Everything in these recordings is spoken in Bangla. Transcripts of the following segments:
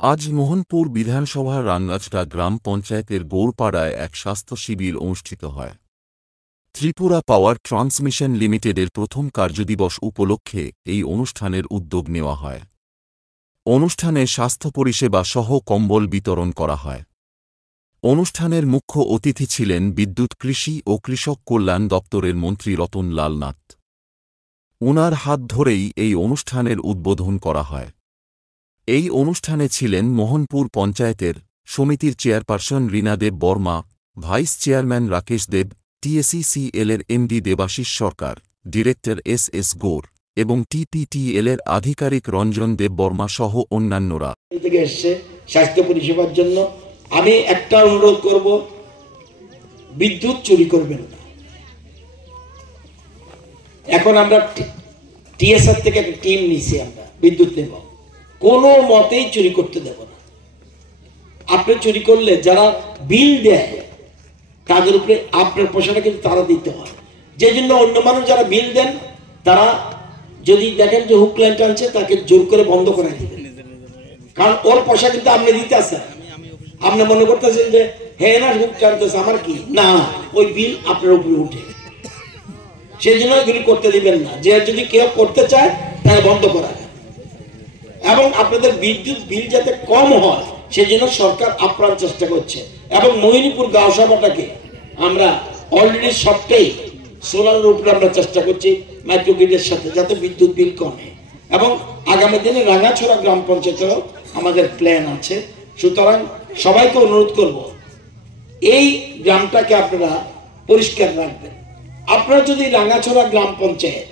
আজ মোহনপুর বিধানসভার রানগাছড়া গ্রাম পঞ্চায়েতের গৌরপাড়ায় এক স্বাস্থ্য শিবির অনুষ্ঠিত হয়। ত্রিপুরা পাওয়ার ট্রান্সমিশন লিমিটেডের প্রথম কার্যদিবস উপলক্ষে এই অনুষ্ঠানের উদ্যোগ নেওয়া হয়। অনুষ্ঠানে স্বাস্থ্য পরিষেবা সহ কম্বল বিতরণ করা হয়। অনুষ্ঠানের মুখ্য অতিথি ছিলেন বিদ্যুৎ, কৃষি ও কৃষক কল্যাণ দপ্তরের মন্ত্রী রতন লাল নাথ। ওনার হাত ধরেই এই অনুষ্ঠানের উদ্বোধন করা হয়। এই অনুষ্ঠানে ছিলেন মোহনপুর পঞ্চায়েতের সমিতির চেয়ারপারসন রীনা দেব বর্মা, ভাইস চেয়ারম্যান রাকেশ দেব, TSECL এর MD দেবাশিস সরকার, ডিরেক্টর SS গৌর এবং TPTL এর আধিকারিক রঞ্জন দেব বর্মা সহ অন্যান্যরা। থেকে এসছে স্বাস্থ্য পরিষেবার জন্য আমি একটা অনুরোধ করব, বিদ্যুৎ চুরি করবেন না। এখন আমরা TSR থেকে একটা টিম নিয়েছি, আমরা বিদ্যুৎ নেব, কোনো মতেই চুরি করতে দেব না। আপনি চুরি করলে যারা বিল দেয় তাদের উপরে আপনার পয়সাটা কিন্তু তারা দিতে হয়। যে জন্য অন্য মানুষ যারা বিল দেন তারা যদি দেখেন যে হুক লাইন টানছে, তাকে জোর করে বন্ধ করে দিবেন, কারণ ওর পয়সা কিন্তু আপনি দিতে আসেন। আপনি মনে করতেছেন যে হ্যাঁ না হুক টানতেছে আমার কি না, ওই বিল আপনার উপরে উঠে। সেই জন্য এগুলি করতে দিবেন না। যে যদি কেউ করতে চায় তাহলে বন্ধ করা যায়, এবং আপনাদের বিদ্যুৎ বিল যাতে কম হয় সেই জন্য সরকার আপ্রাণ চেষ্টা করছে। এবং মোহিনীপুর গাঁও সভাটাকে আমরা অলরেডি সবটাই সোলারের উপরে আমরা চেষ্টা করছি মাইক্রোগ্রিডের সাথে, যাতে বিদ্যুৎ বিল কমে। এবং আগামী দিনে রাঙাছড়া গ্রাম পঞ্চায়েতেরও আমাদের প্ল্যান আছে। সুতরাং সবাইকে অনুরোধ করব, এই গ্রামটাকে আপনারা পরিষ্কার রাখবেন। আপনারা যদি রাঙাছড়া গ্রাম পঞ্চায়েত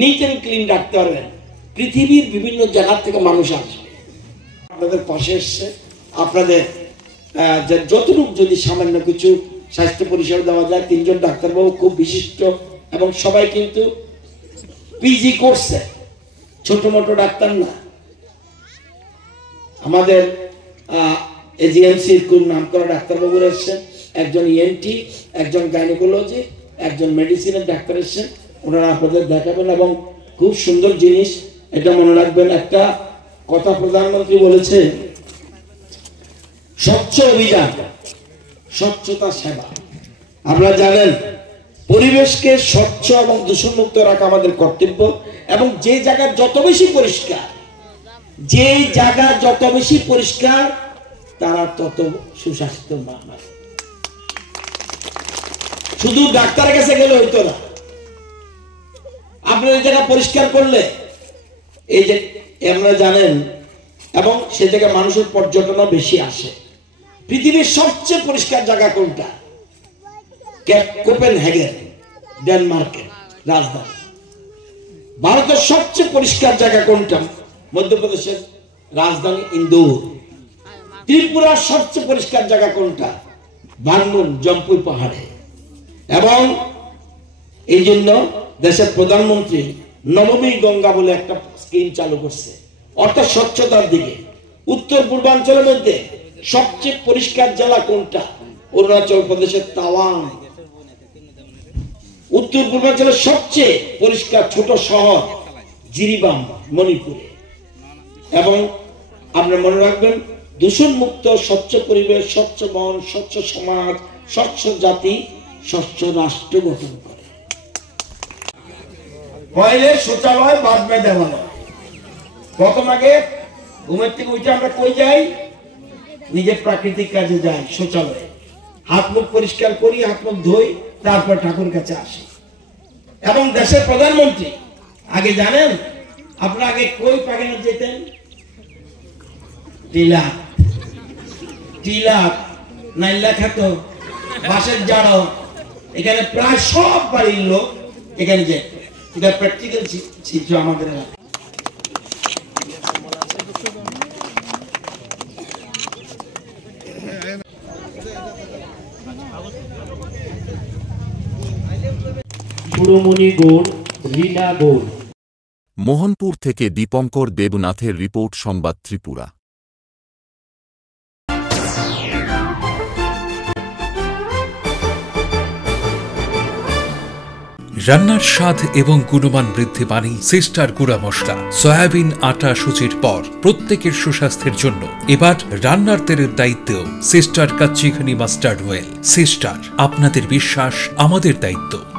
নিট অ্যান্ড ক্লিন রাখতে পারবেন, পৃথিবীর বিভিন্ন জায়গা থেকে মানুষ আসবে আপনাদের পাশে এসছে। আপনাদের যতটুকু যদি সামান্য কিছু স্বাস্থ্য পরিষেবা দেওয়া যায়, 3 জন ডাক্তারবাবু খুব বিশিষ্ট এবং সবাই কিন্তু PG করছে, ছোট মোটো ডাক্তার না। আমাদের AGMCর খুব নাম করা ডাক্তারবাবুরা এসছেন, একজন ENT, একজন গাইনোকোলজি, একজন মেডিসিনের ডাক্তার এসছেন। ওনারা আপনাদের দেখাবেন এবং খুব সুন্দর জিনিস, এটা মনে রাখবেন। একটা কথা প্রধানমন্ত্রী বলেছে, স্বচ্ছ অভিযান, স্বচ্ছতা সেবা। আপনারা জানেন পরিবেশকে স্বচ্ছ এবং দূষণমুক্ত রাখা আমাদের কর্তব্য। এবং যে জায়গা যত বেশি পরিষ্কার, যে জায়গা যত বেশি পরিষ্কার, তারা তত সুস্বাস্থ্য মানুষ। শুধু ডাক্তারের কাছে গেলে হইতো না, আপনার এই জায়গা পরিষ্কার করলে, এই যে আমরা জানেন, এবং সে জায়গায় মানুষের পর্যটনও বেশি আসে। পৃথিবীর সবচেয়ে পরিষ্কার জায়গা কোনটা? কোপেনহেগেন, ডেনমার্কের রাজধানী। ভারতের সবচেয়ে পরিষ্কার জায়গা কোনটা? মধ্যপ্রদেশের রাজধানী ইন্দোর। ত্রিপুরার সবচেয়ে পরিষ্কার জায়গা কোনটা? ভাঙ্গুন, জম্পুই পাহাড়ে। এবং এই জন্য দেশের প্রধানমন্ত্রী নবমী গঙ্গা বলে একটা স্কিম চালু করছে, অর্থাৎ স্বচ্ছতার দিকে। উত্তর পূর্বাঞ্চলের মধ্যে সবচেয়ে পরিষ্কার জেলা কোনটা? অরুণাচল প্রদেশের তাওয়াং। উত্তর পূর্বাঞ্চলের সবচেয়ে পরিষ্কার ছোট শহর জিরিবাম, মণিপুরে। এবং আপনারা মনে রাখবেন, দূষণ মুক্ত স্বচ্ছ পরিবেশ, স্বচ্ছ মন, স্বচ্ছ সমাজ, স্বচ্ছ জাতি, স্বচ্ছ রাষ্ট্র গঠন করে। পয়লে শৌচালয়, বাদ মে দেওয়ালয়। প্রথম আগে ঘুমের থেকে উঠে আমরা কই যাই? নিজের প্রাকৃতিক কাজে যাই, শৌচালয়ে। হাত মুখ পরিষ্কার করি, হাত মুখ ধুই, তারপর ঠাকুর কাছে আসি। এবং দেশের প্রধানমন্ত্রী আগে জানেন আপনারা আগে কই পায়খানা যেতেন? টিলাক, টিলাক, নাইলা খাত, বাসের জাড়ো, এখানে প্রায় সব বাড়ির লোক এখানে যেত। এটা প্র্যাকটিক্যাল চিত্র আমাদের এলাকা। মোহনপুর থেকে দীপঙ্কর দেবনাথের রিপোর্ট, সংবাদ ত্রিপুরা। রান্নার স্বাদ এবং গুণমান বৃদ্ধি মানি সিস্টার গুঁড়া মশলা। সয়াবিন আটা সুজির পর প্রত্যেকের সুস্বাস্থ্যের জন্য এবার রান্নার তেলের দায়িত্বেও sister kachchi ghani mustard oil. Sister, আপনাদের বিশ্বাস আমাদের দায়িত্ব।